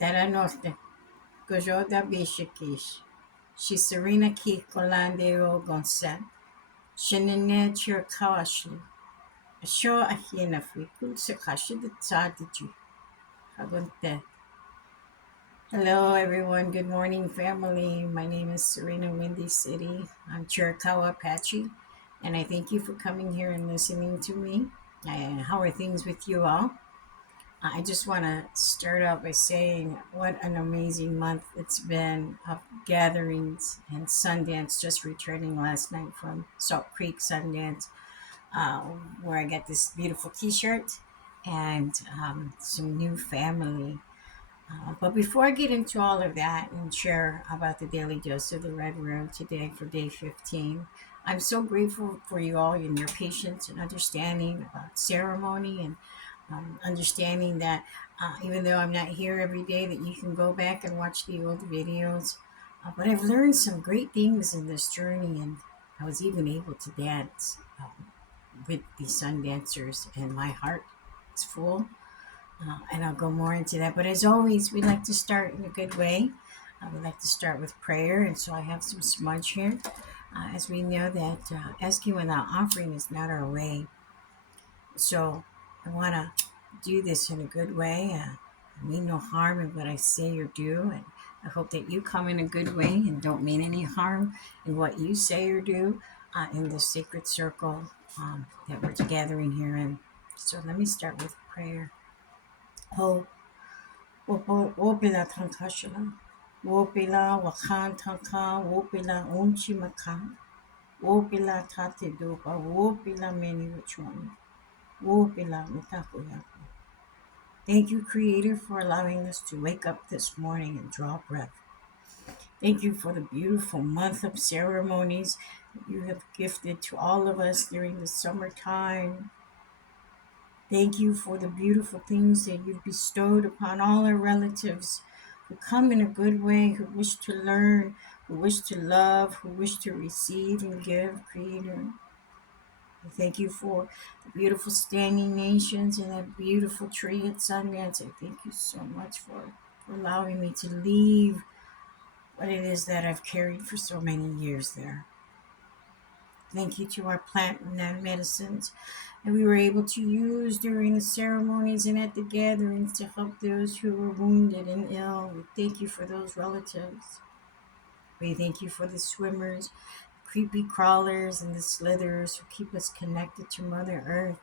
Tara Norte, Gojoda Bishakish, she Sarina Kįh Golán Deyol Gonsen, Shinene Chiricahua, Asho Ahina Frikul Sakashi the Tadiju, Hagunte. Hello, everyone. Good morning, family. My name is Sarina Windy City. I'm Chiricahua Apache, and I thank you for coming here and listening to me. How are things with you all? I just want to start out by saying what an amazing month it's been of gatherings and Sundance. Just returning last night from Salt Creek Sundance, uh, where I got this beautiful T-shirt and some new family. But before I get into all of that and share about the daily dose of the Red Room today for day 15, I'm so grateful for you all and your patience and understanding about ceremony and understanding that even though I'm not here every day, that you can go back and watch the old videos. But I've learned some great things in this journey, and I was even able to dance with the sun dancers, and my heart is full. And I'll go more into that. But as always, we like to start in a good way. We like to start with prayer, and so I have some smudge here, as we know that asking without offering is not our way. So I want to do this in a good way. I mean no harm in what I say or do, and I hope that you come in a good way and don't mean any harm in what you say or do in this sacred circle that we're gathering here in. So let me start with prayer. Ho, wopila tankashila, wopila wakan tanka, wopila unchi makan, wopila tate dopa, wopila many which one. Thank you, Creator, for allowing us to wake up this morning and draw breath. Thank you for the beautiful month of ceremonies that you have gifted to all of us during the summertime. Thank you for the beautiful things that you've bestowed upon all our relatives who come in a good way, who wish to learn, who wish to love, who wish to receive and give, Creator. I thank you for the beautiful standing nations and that beautiful tree at Sundance. I thank you so much for allowing me to leave what it is that I've carried for so many years there. Thank you to our plant and medicines that we were able to use during the ceremonies and at the gatherings to help those who were wounded and ill. We thank you for those relatives. We thank you for the swimmers, creepy crawlers, and the slithers who keep us connected to Mother Earth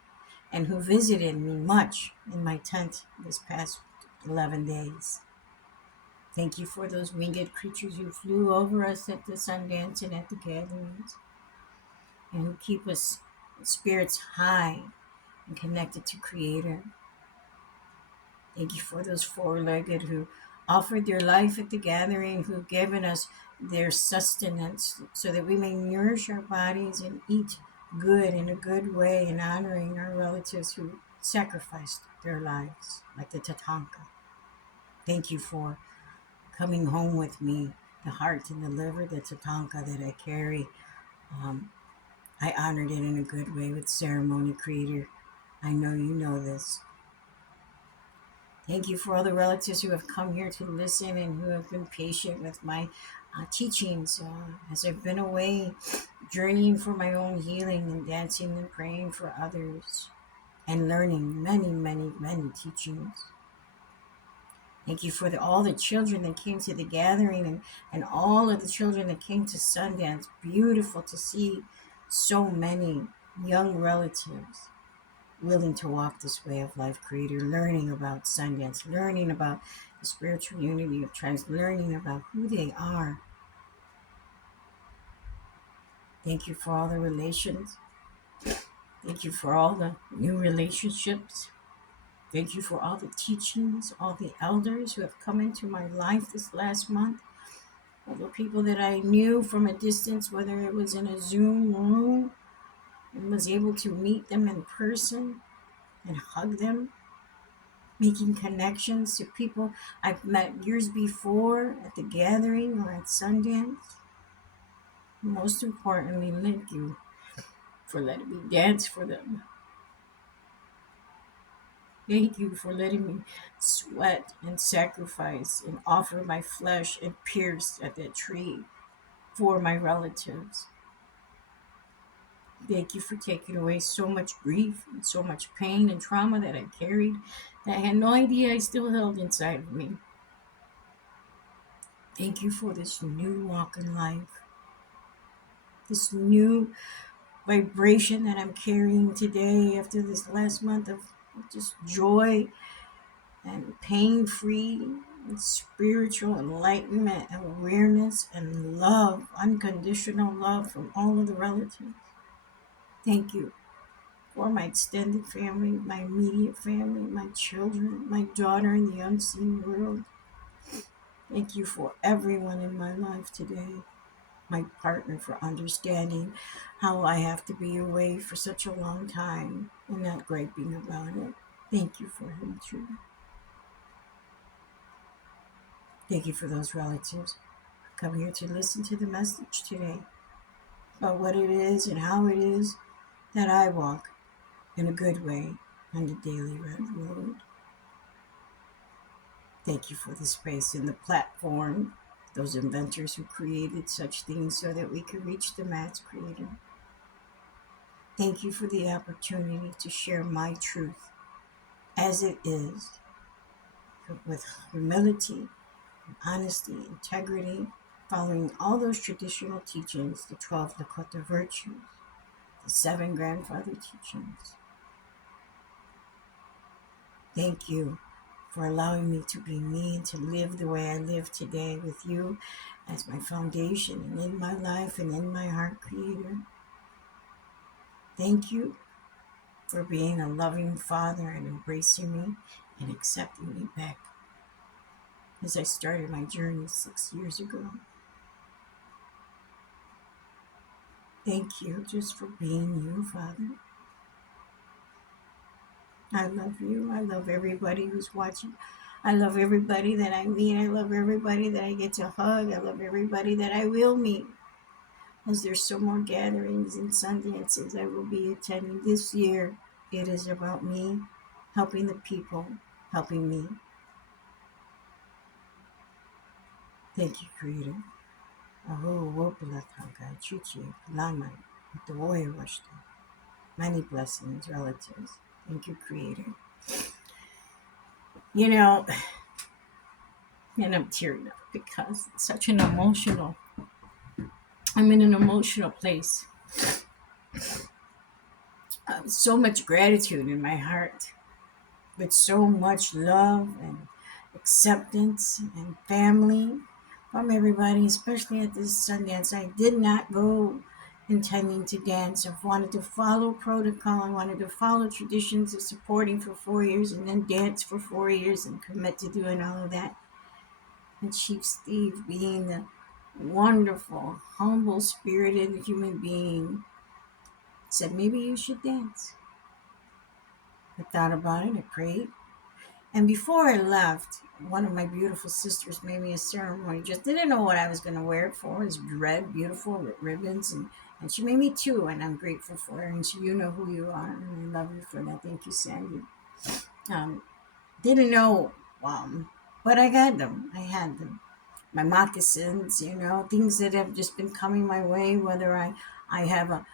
and who visited me much in my tent this past 11 days. Thank you for those winged creatures who flew over us at the Sundance and at the gatherings and who keep us spirits high and connected to Creator. Thank you for those four-legged who offered their life at the gathering, who've given us their sustenance so that we may nourish our bodies and eat good in a good way and honoring our relatives who sacrificed their lives, like the Tatanka. Thank you for coming home with me, the heart and the liver, the Tatanka that I carry. I honored it in a good way with ceremony, Creator. I know you know this. Thank you for all the relatives who have come here to listen and who have been patient with my teachings as I've been away, journeying for my own healing and dancing and praying for others and learning many, many, many teachings. Thank you for all the children that came to the gathering and all of the children that came to Sundance. Beautiful to see so many young relatives willing to walk this way of life, Creator, learning about Sundance, learning about the spiritual unity of tribes, learning about who they are. Thank you for all the relations. Thank you for all the new relationships. Thank you for all the teachings, all the elders who have come into my life this last month, all the people that I knew from a distance, whether it was in a Zoom room, and was able to meet them in person and hug them, making connections to people I've met years before at the gathering or at Sundance. Most importantly, thank you for letting me dance for them. Thank you for letting me sweat and sacrifice and offer my flesh and pierce at that tree for my relatives. Thank you for taking away so much grief and so much pain and trauma that I carried that I had no idea I still held inside of me. Thank you for this new walk in life, this new vibration that I'm carrying today after this last month of just joy and pain free and spiritual enlightenment and awareness and love, unconditional love from all of the relatives. Thank you for my extended family, my immediate family, my children, my daughter in the unseen world. Thank you for everyone in my life today. My partner for understanding how I have to be away for such a long time and not griping about it. Thank you for him too. Thank you for those relatives who come here to listen to the message today about what it is and how it is that I walk in a good way on the daily red road. Thank you for the space and the platform, those inventors who created such things so that we could reach the mass creator. Thank you for the opportunity to share my truth as it is, with humility, honesty, integrity, following all those traditional teachings, the 12 Lakota virtues, the 7 grandfather teachings. Thank you for allowing me to be me and to live the way I live today with you as my foundation and in my life and in my heart, Creator. Thank you for being a loving Father and embracing me and accepting me back as I started my journey 6 years ago. Thank you just for being you, Father. I love you. I love everybody who's watching. I love everybody that I meet. I love everybody that I get to hug. I love everybody that I will meet. As there's some more gatherings and Sundances I will be attending this year, it is about me helping the people, helping me. Thank you, Creator. Aho, wopala tanka, chichi, lama, itoe washta. Many blessings, relatives. Thank you, Creator. You know, and I'm tearing up because it's such an I'm in an emotional place. So much gratitude in my heart, with so much love and acceptance and family from everybody, especially at this Sundance. I did not go intending to dance. I wanted to follow protocol. I wanted to follow traditions of supporting for 4 years and then dance for 4 years and commit to doing all of that. And Chief Steve, being the wonderful, humble spirited human being, said, maybe you should dance. I thought about it, I prayed. And before I left, one of my beautiful sisters made me a ceremony. Just didn't know what I was going to wear it for. It's red, beautiful, with ribbons. And she made me two, and I'm grateful for her. And she, you know who you are, and I love you for that. Thank you, Sandy. Didn't know, but I got them. I had them. My moccasins, things that have just been coming my way, whether I have a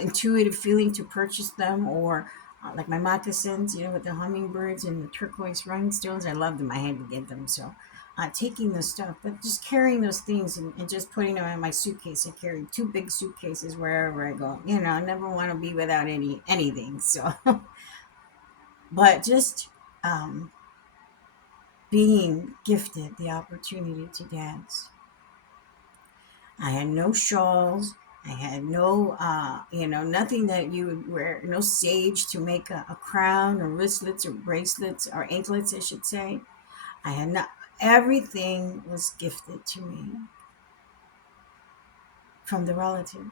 intuitive feeling to purchase them, or like my moccasins, with the hummingbirds and the turquoise rhinestones. I love them. I had to get them. So taking the stuff, but just carrying those things and just putting them in my suitcase. I carry 2 big suitcases wherever I go. I never want to be without anything. So, but just being gifted the opportunity to dance. I had no shawls. I had no, nothing that you would wear, no sage to make a crown or wristlets or bracelets or anklets, I should say. I had not, everything was gifted to me from the relatives.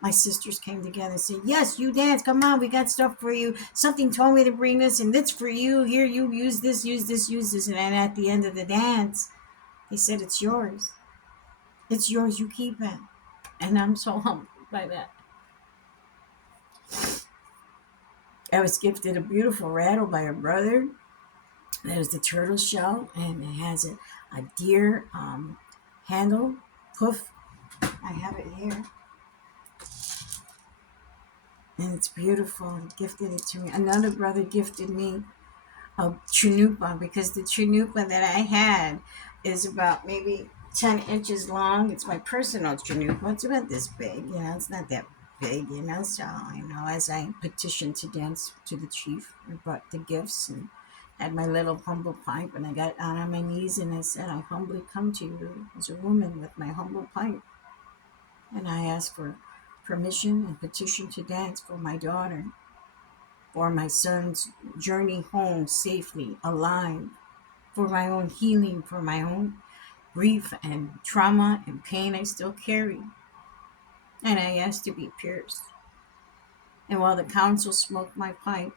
My sisters came together and said, yes, you dance. Come on, we got stuff for you. Something told me to bring this, and it's for you. Here, you use this, use this, use this. And then at the end of the dance, they said, it's yours. It's yours. You keep it. And I'm so humbled by that. I was gifted a beautiful rattle by a brother. That is the turtle shell, and it has a deer handle, hoof. I have it here, and it's beautiful. He gifted it to me. Another brother gifted me a chanupa, because the chanupa that I had is about maybe 10 inches long. It's my personal chanupa. It's about this big, it's not that big, So, as I petitioned to dance to the chief, I brought the gifts and had my little humble pipe, and I got down on my knees and I said, I humbly come to you as a woman with my humble pipe. And I asked for permission and petition to dance for my daughter, for my son's journey home safely, alive, for my own healing, for my own grief and trauma and pain I still carry. And I asked to be pierced. And while the council smoked my pipe,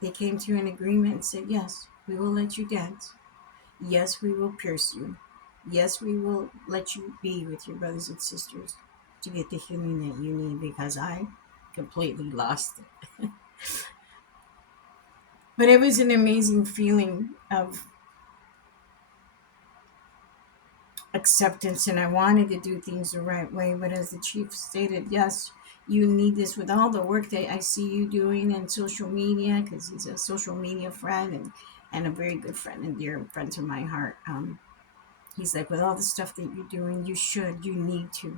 they came to an agreement and said, yes, we will let you dance. Yes, we will pierce you. Yes, we will let you be with your brothers and sisters to get the healing that you need, because I completely lost it. But it was an amazing feeling of acceptance, and I wanted to do things the right way. But as the chief stated, yes, you need this with all the work that I see you doing in social media, because he's a social media friend and a very good friend and dear friend to my heart. He's like, with all the stuff that you're doing, you need to.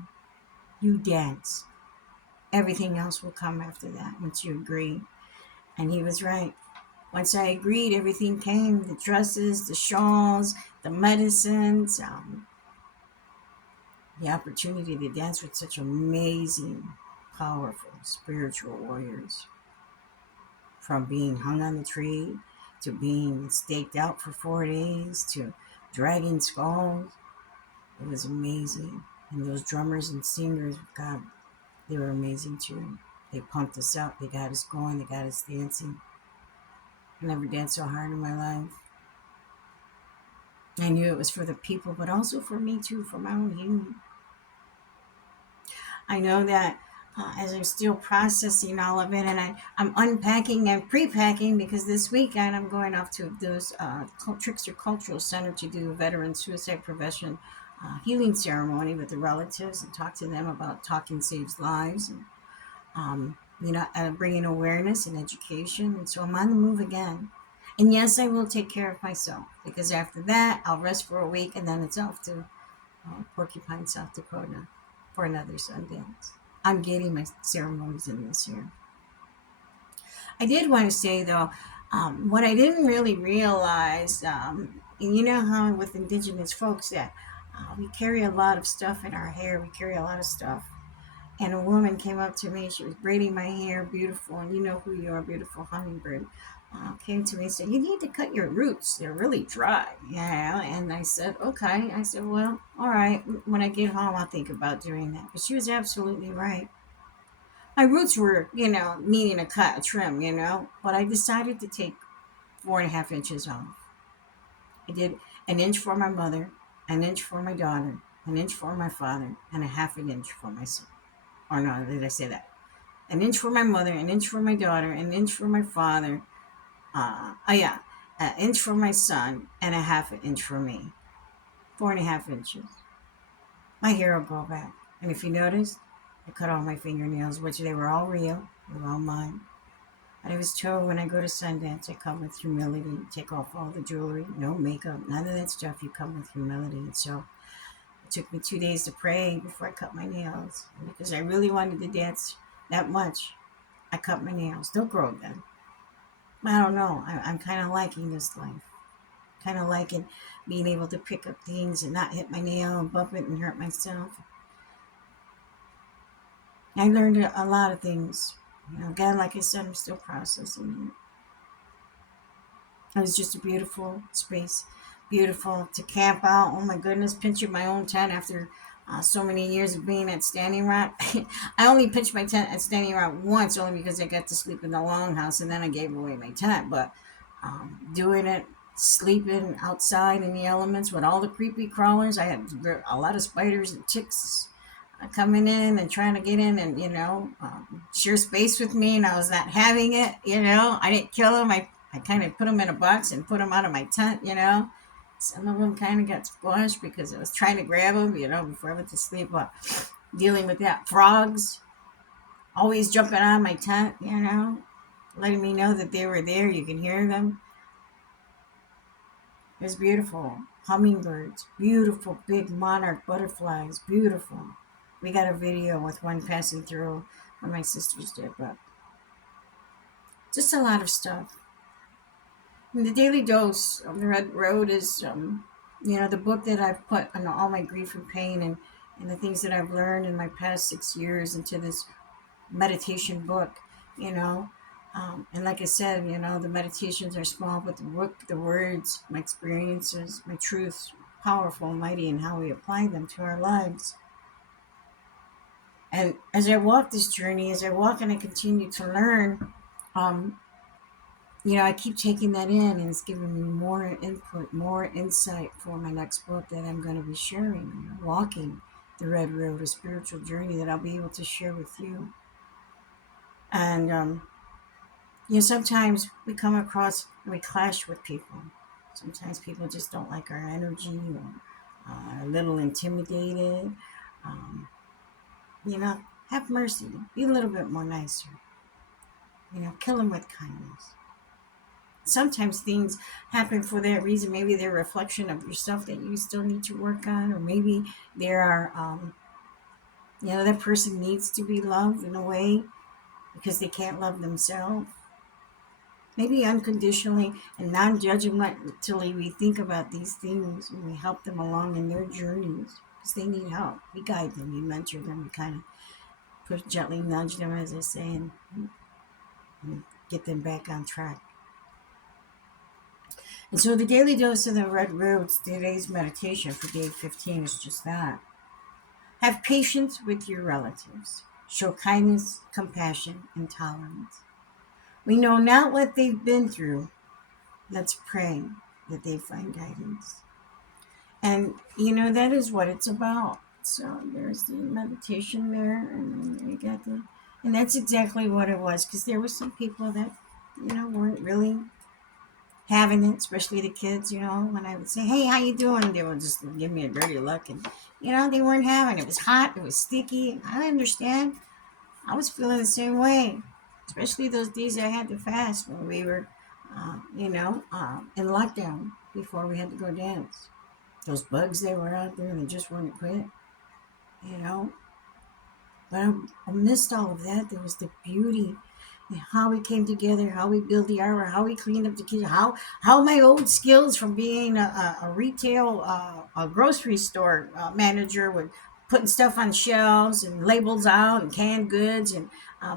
You dance. Everything else will come after that once you agree. And he was right. Once I agreed, everything came: the dresses, the shawls, the medicines, the opportunity to dance with such amazing, powerful spiritual warriors. From being hung on the tree, to being staked out for 4 days, to dragging skulls. It was amazing. And those drummers and singers, God, they were amazing too. They pumped us up. They got us going. They got us dancing. I never danced so hard in my life. I knew it was for the people, but also for me too, for my own healing. I know that as I'm still processing all of it, and I'm unpacking and pre-packing, because this weekend I'm going off to those Trickster Cultural Center to do a veteran suicide prevention healing ceremony with the relatives, and talk to them about talking saves lives, and bringing awareness and education. And so I'm on the move again. And yes, I will take care of myself, because after that I'll rest for a week, and then it's off to Porcupine, South Dakota for another Sundance. I'm getting my ceremonies in this year. I did want to say, though, what I didn't really realize, and you know how with Indigenous folks that we carry a lot of stuff in our hair, we carry a lot of stuff. And a woman came up to me, she was braiding my hair, beautiful, and you know who you are, beautiful hummingbird. Came to me and said, you need to cut your roots. They're really dry. Yeah. And I said, okay. I said, well, all right. When I get home, I'll think about doing that. But she was absolutely right. My roots were, needing a cut, a trim, but I decided to take 4.5 inches off. I did an inch for my mother, an inch for my daughter, an inch for my father, and a half an inch for my son. Or no, did I say that? An inch for my mother, an inch for my daughter, an inch for my father, an inch for my son, and a half an inch for me. 4.5 inches. My hair will grow back. And if you notice, I cut all my fingernails, which they were all real. They were all mine. But I was told when I go to Sundance, I come with humility, take off all the jewelry, no makeup, none of that stuff. You come with humility. And so it took me 2 days to pray before I cut my nails. And because I really wanted to dance that much, I cut my nails. They'll grow again. I don't know. I'm kind of liking this life. Kind of liking being able to pick up things and not hit my nail and bump it and hurt myself. I learned a lot of things. Again, like I said, I'm still processing it. It was just a beautiful space. Beautiful to camp out. Oh my goodness, pinching my own tent after so many years of being at Standing Rock. I only pitched my tent at Standing Rock once, only because I got to sleep in the longhouse, and then I gave away my tent. But doing it, sleeping outside in the elements with all the creepy crawlers. I had a lot of spiders and ticks. coming in and trying to get in and, share space with me, and I was not having it. I didn't kill them. I kind of put them in a box and put them out of my tent. Some of them kind of got squashed because I was trying to grab them, before I went to sleep. But dealing with that. Frogs always jumping on my tent, letting me know that they were there. You can hear them. It was beautiful. Hummingbirds, beautiful big monarch butterflies, beautiful. We got a video with one passing through when my sisters did, but just a lot of stuff. And the daily dose of the Red Road is, the book that I've put on all my grief and pain and the things that I've learned in my past 6 years into this meditation book, and like I said, the meditations are small, but the words, my experiences, my truths, powerful, mighty, and how we apply them to our lives. And as I walk this journey, as I walk and I continue to learn, I keep taking that in, and it's giving me more input, more insight for my next book that I'm going to be sharing, walking the Red Road, a spiritual journey that I'll be able to share with you. And, sometimes we come across, we clash with people. Sometimes people just don't like our energy or are a little intimidated. Have mercy. Be a little bit more nicer. Kill them with kindness. Sometimes things happen for that reason. Maybe they're a reflection of yourself that you still need to work on, or maybe there are, that person needs to be loved in a way because they can't love themselves. Maybe unconditionally and non-judgmentally we think about these things and we help them along in their journeys because they need help. We guide them, we mentor them, we kind of gently nudge them, as I say, and get them back on track. And so the daily dose of the Red Road, today's meditation for day 15 is just that. Have patience with your relatives. Show kindness, compassion, and tolerance. We know not what they've been through. Let's pray that they find guidance. And, that is what it's about. So there's the meditation there, and then we got and that's exactly what it was, because there were some people that, weren't really having it, especially the kids, when I would say, hey, how you doing? They would just give me a dirty look, and, they weren't having it. It was hot, it was sticky. I understand. I was feeling the same way, especially those days I had to fast when we were, in lockdown before we had to go dance. Those bugs that were out there, and they just wouldn't quit, But I missed all of that. There was the beauty and how we came together, how we built the armor, how we cleaned up the kitchen, how my old skills from being a retail, a grocery store manager with putting stuff on shelves and labels out and canned goods and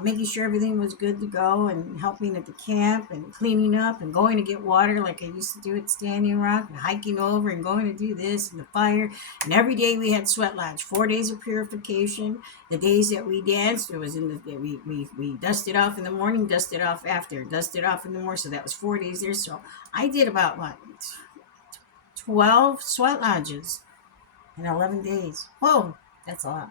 making sure everything was good to go and helping at the camp and cleaning up and going to get water like I used to do at Standing Rock and hiking over and going to do this and the fire. And every day we had sweat lodge, 4 days of purification. The days that we danced, it was we dusted off in the morning, dusted off after, dusted off in the morning. So that was 4 days there. So I did about 12 sweat lodges in 11 days. Whoa, that's a lot.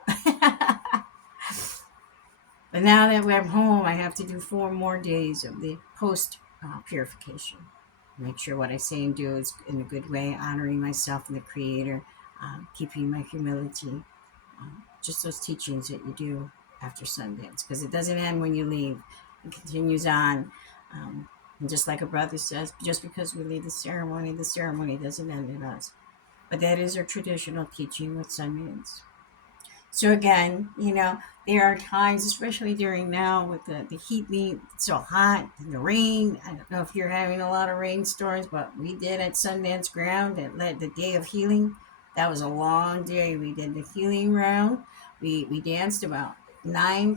But now that we're home, I have to do 4 more days of the post purification. Make sure what I say and do is in a good way, honoring myself and the Creator, keeping my humility. Just those teachings that you do after Sundance, because it doesn't end when you leave. It continues on. And just like a brother says, just because we leave the ceremony doesn't end in us. But that is our traditional teaching with Sundance. So again, there are times, especially during now with the heat being so hot and the rain. I don't know if you're having a lot of rainstorms, but we did at Sundance Ground that led the day of healing. That was a long day. We did the healing round. We danced about 9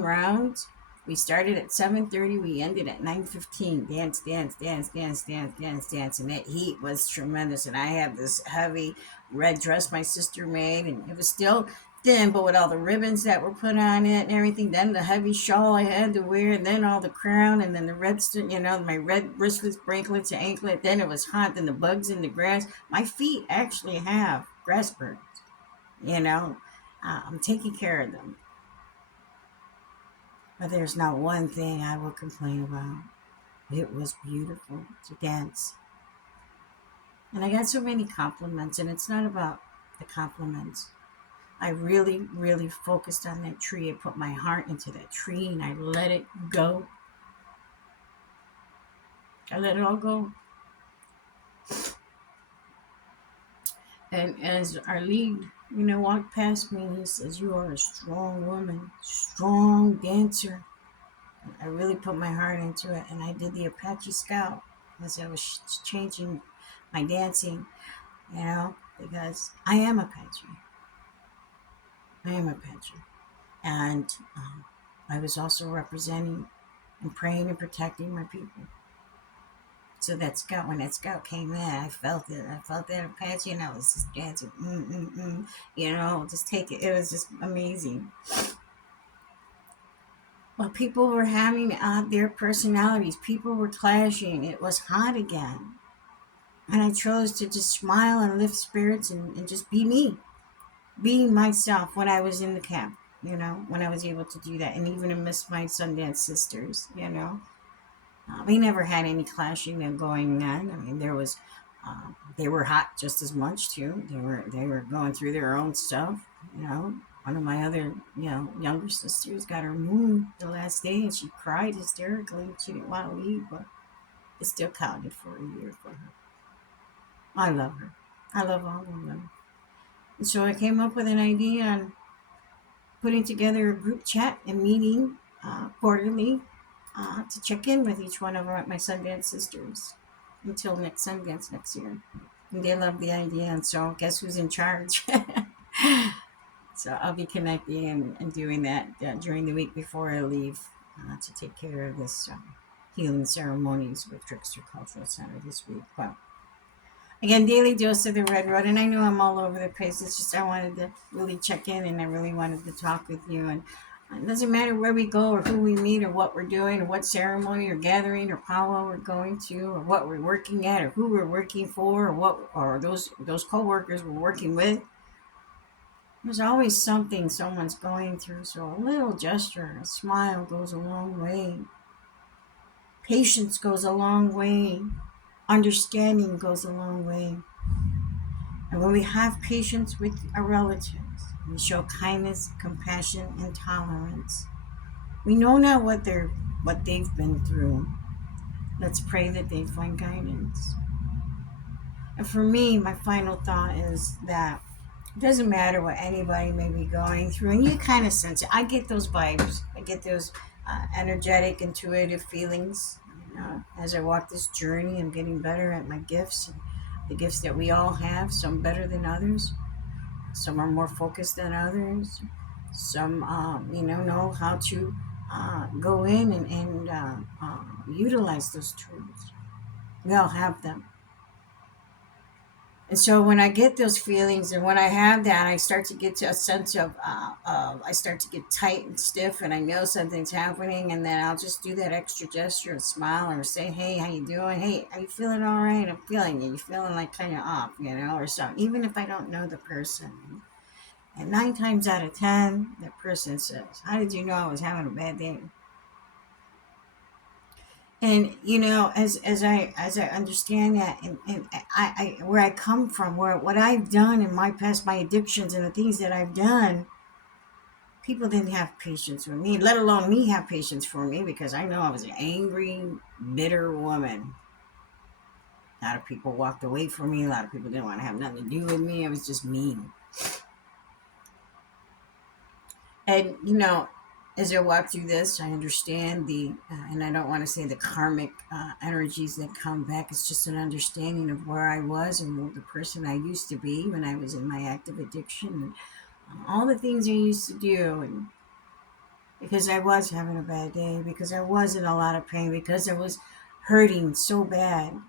rounds. We started at 7:30. We ended at 9:15. Dance, dance, dance, dance, dance, dance, dance. And that heat was tremendous. And I had this heavy red dress my sister made, and it was still thin, but with all the ribbons that were put on it and everything, then the heavy shawl I had to wear, and then all the crown, and then the red, my red wristlets, bracelets, anklet. Then it was hot, then the bugs in the grass. My feet actually have grass burns, I'm taking care of them. But there's not one thing I will complain about. It was beautiful to dance. And I got so many compliments, and it's not about the compliments. I really, really focused on that tree. I put my heart into that tree and I let it go. I let it all go. And as our lead, walked past me, he says, "You are a strong woman, strong dancer." And I really put my heart into it. And I did the Apache Scout as I was changing my dancing, because I am Apache. I am Apache. And I was also representing and praying and protecting my people. So that scout, when that scout came in, I felt it. I felt that Apache, and I was just dancing, just take it. It was just amazing. But people were having their personalities. People were clashing. It was hot again. And I chose to just smile and lift spirits and just be me, being myself when I was in the camp, when I was able to do that. And even amidst my Sundance sisters. We never had any clashing going on. I mean, they were hot just as much too. They were going through their own stuff. One of my other, younger sisters got her moon the last day, and she cried hysterically. She didn't want to leave, but it still counted for a year for her. I love her. I love all of them. And so I came up with an idea on putting together a group chat and meeting quarterly to check in with each one of my Sundance sisters until next Sundance next year. And they love the idea, and so guess who's in charge? So I'll be connecting and doing that during the week before I leave to take care of this healing ceremonies with Trickster Cultural Center this week. But again, daily dose of the Red Road, and I know I'm all over the place. It's just I wanted to really check in, and I really wanted to talk with you. And it doesn't matter where we go or who we meet or what we're doing or what ceremony or gathering or powwow we're going to or what we're working at or who we're working for or those co-workers we're working with. There's always something someone's going through, so a little gesture, a smile goes a long way. Patience goes a long way. Understanding goes a long way. And when we have patience with our relatives, we show kindness, compassion, and tolerance. We know not what they've been through. Let's pray that they find guidance. And for me, my final thought is that it doesn't matter what anybody may be going through, and you kind of sense it. I get those vibes. I get those energetic, intuitive feelings. As I walk this journey, I'm getting better at my gifts, and the gifts that we all have. Some better than others. Some are more focused than others. Some, know how to go in and utilize those tools. We all have them. And so when I get those feelings and when I have that, I start to get to a sense of, I start to get tight and stiff and I know something's happening. And then I'll just do that extra gesture and smile or say, "Hey, how you doing? Hey, are you feeling all right? I'm feeling you. You're feeling like kind of off, or something." Even if I don't know the person. And 9 times out of 10, that person says, "How did you know I was having a bad day?" And as I understand that, and I where I come from, where what I've done in my past, my addictions and the things that I've done, people didn't have patience with me, let alone me have patience for me, because I know I was an angry, bitter woman. A lot of people walked away from me. A lot of people didn't want to have nothing to do with me. I was just mean. And as I walk through this, I understand and I don't want to say the karmic energies that come back. It's just an understanding of where I was and the person I used to be when I was in my active addiction, and all the things I used to do. And because I was having a bad day, because I was in a lot of pain, because I was hurting so bad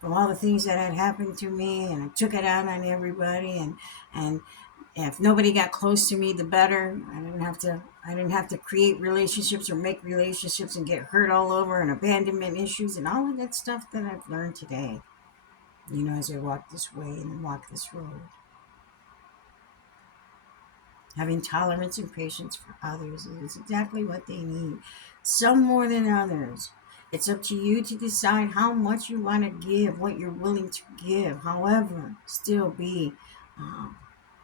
from all the things that had happened to me, and I took it out on everybody, and if nobody got close to me, the better. I didn't have to create relationships or make relationships and get hurt all over, and abandonment issues and all of that stuff that I've learned today, as I walk this way and walk this road. Having tolerance and patience for others is exactly what they need, some more than others. It's up to you to decide how much you want to give, what you're willing to give. However, still be um,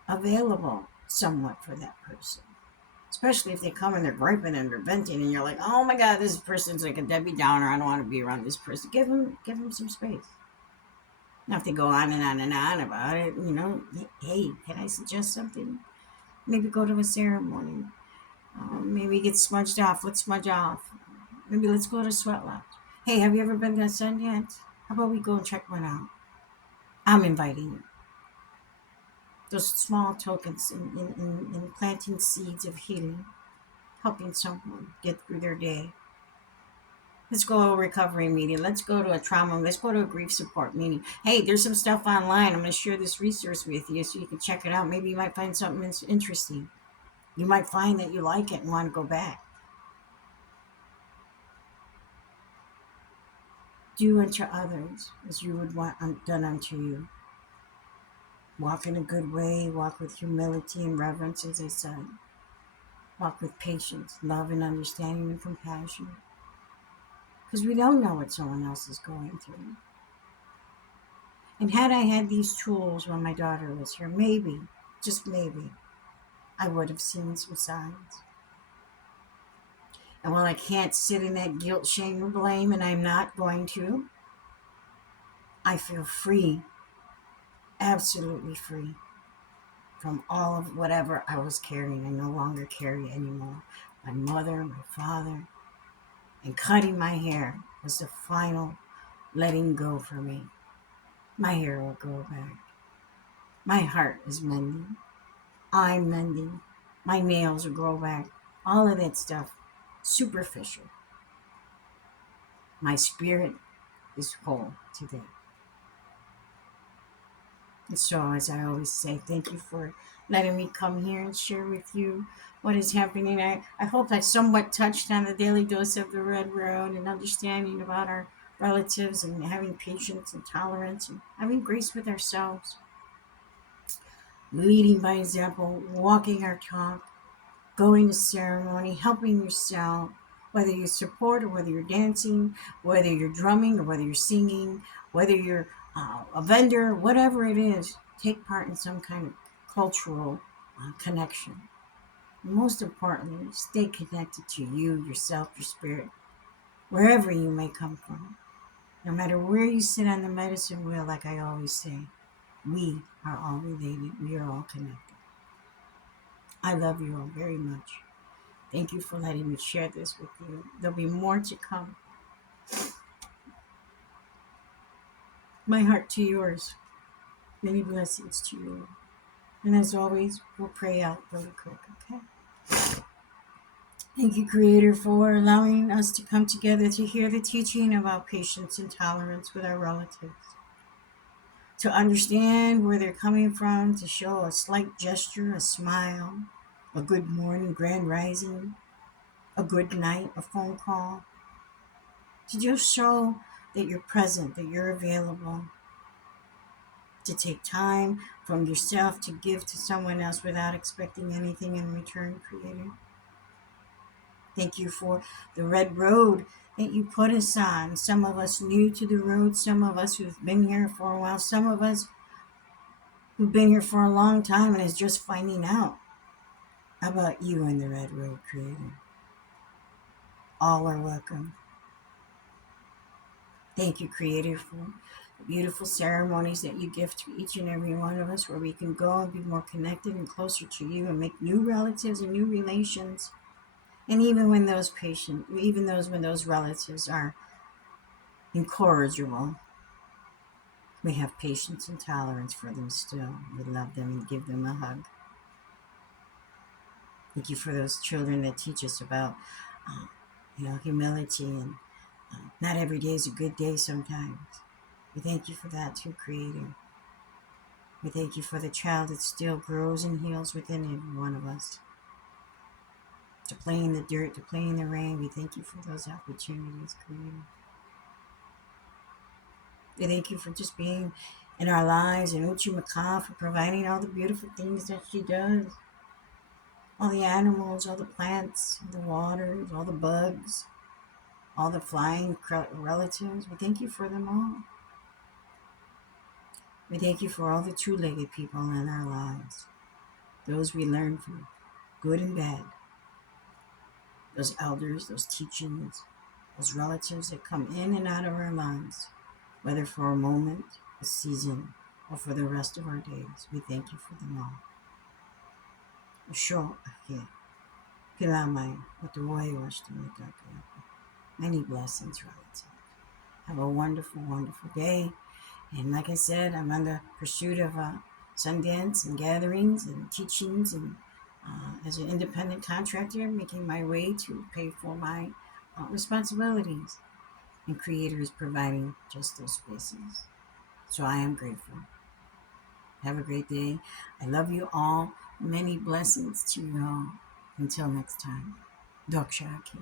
available somewhat for that person. Especially if they come and they're griping and they're venting, and you're like, "Oh my God, this person's like a Debbie Downer. I don't want to be around this person." Give them some space. Now, if they go on and on and on about it, hey, can I suggest something? Maybe go to a ceremony. Maybe get smudged off. Let's smudge off. Maybe let's go to a sweat lodge. Hey, have you ever been to a sun yet? How about we go and check one out? I'm inviting you. Those small tokens in planting seeds of healing, helping someone get through their day. Let's go to a recovery meeting. Let's go to a trauma. Let's go to a grief support meeting. Hey, there's some stuff online. I'm going to share this resource with you so you can check it out. Maybe you might find something interesting. You might find that you like it and want to go back. Do unto others as you would want done unto you. Walk in a good way. Walk with humility and reverence, as I said. Walk with patience, love, and understanding and compassion. Because we don't know what someone else is going through. And had I had these tools when my daughter was here, maybe, just maybe, I would have seen some signs. And while I can't sit in that guilt, shame, or blame, and I'm not going to, I feel free, absolutely free from all of whatever I was carrying. I no longer carry anymore. My mother, my father, and cutting my hair was the final letting go for me. My hair will grow back. My heart is mending. I'm mending. My nails will grow back. All of that stuff, superficial. My spirit is whole today. And so, as I always say, thank you for letting me come here and share with you what is happening. I hope I somewhat touched on the daily dose of the Red Road and understanding about our relatives and having patience and tolerance and having grace with ourselves. Leading by example, walking our talk, going to ceremony, helping yourself, whether you support or whether you're dancing, whether you're drumming or whether you're singing, whether you're a vendor, whatever it is, take part in some kind of cultural connection. And most importantly, stay connected to you, yourself, your spirit, wherever you may come from. No matter where you sit on the medicine wheel, like I always say, we are all related. We are all connected. I love you all very much. Thank you for letting me share this with you. There'll be more to come. My heart to yours. Many blessings to you. And as always, we'll pray out really quick, okay? Thank you, Creator, for allowing us to come together to hear the teaching about patience and tolerance with our relatives. To understand where they're coming from, to show a slight gesture, a smile, a good morning, grand rising, a good night, a phone call. To just show that you're present, that you're available. To take time from yourself to give to someone else without expecting anything in return, Creator. Thank you for the red road that you put us on. Some of us new to the road, some of us who've been here for a while, some of us who've been here for a long time and is just finding out about you and the red road, Creator. All are welcome. Thank you, Creator, for the beautiful ceremonies that you give to each and every one of us, where we can go and be more connected and closer to you and make new relatives and new relations. And even when when those relatives are incorrigible, we have patience and tolerance for them still. We love them and give them a hug. Thank you for those children that teach us about, humility and not every day is a good day sometimes. We thank you for that too, Creator. We thank you for the child that still grows and heals within every one of us. To play in the dirt, to play in the rain, we thank you for those opportunities, Creator. We thank you for just being in our lives and Uchi Maka for providing all the beautiful things that she does. all the animals, all the plants, the waters, all the bugs, all the flying relatives. We thank you for them all. We thank you for all the two-legged people in our lives, those we learn from, good and bad, those elders, those teachings, those relatives that come in and out of our lives, whether for a moment, a season, or for the rest of our days. We thank you for them all. Sure, yeah. Kilamai, what the way was to make up. Many blessings, relative. Have a wonderful, wonderful day. And like I said, I'm on the pursuit of Sundance and gatherings and teachings, and as an independent contractor, making my way to pay for my responsibilities. And creators providing just those spaces. So I am grateful. Have a great day. I love you all. Many blessings to you all. Until next time. Dok Shaki.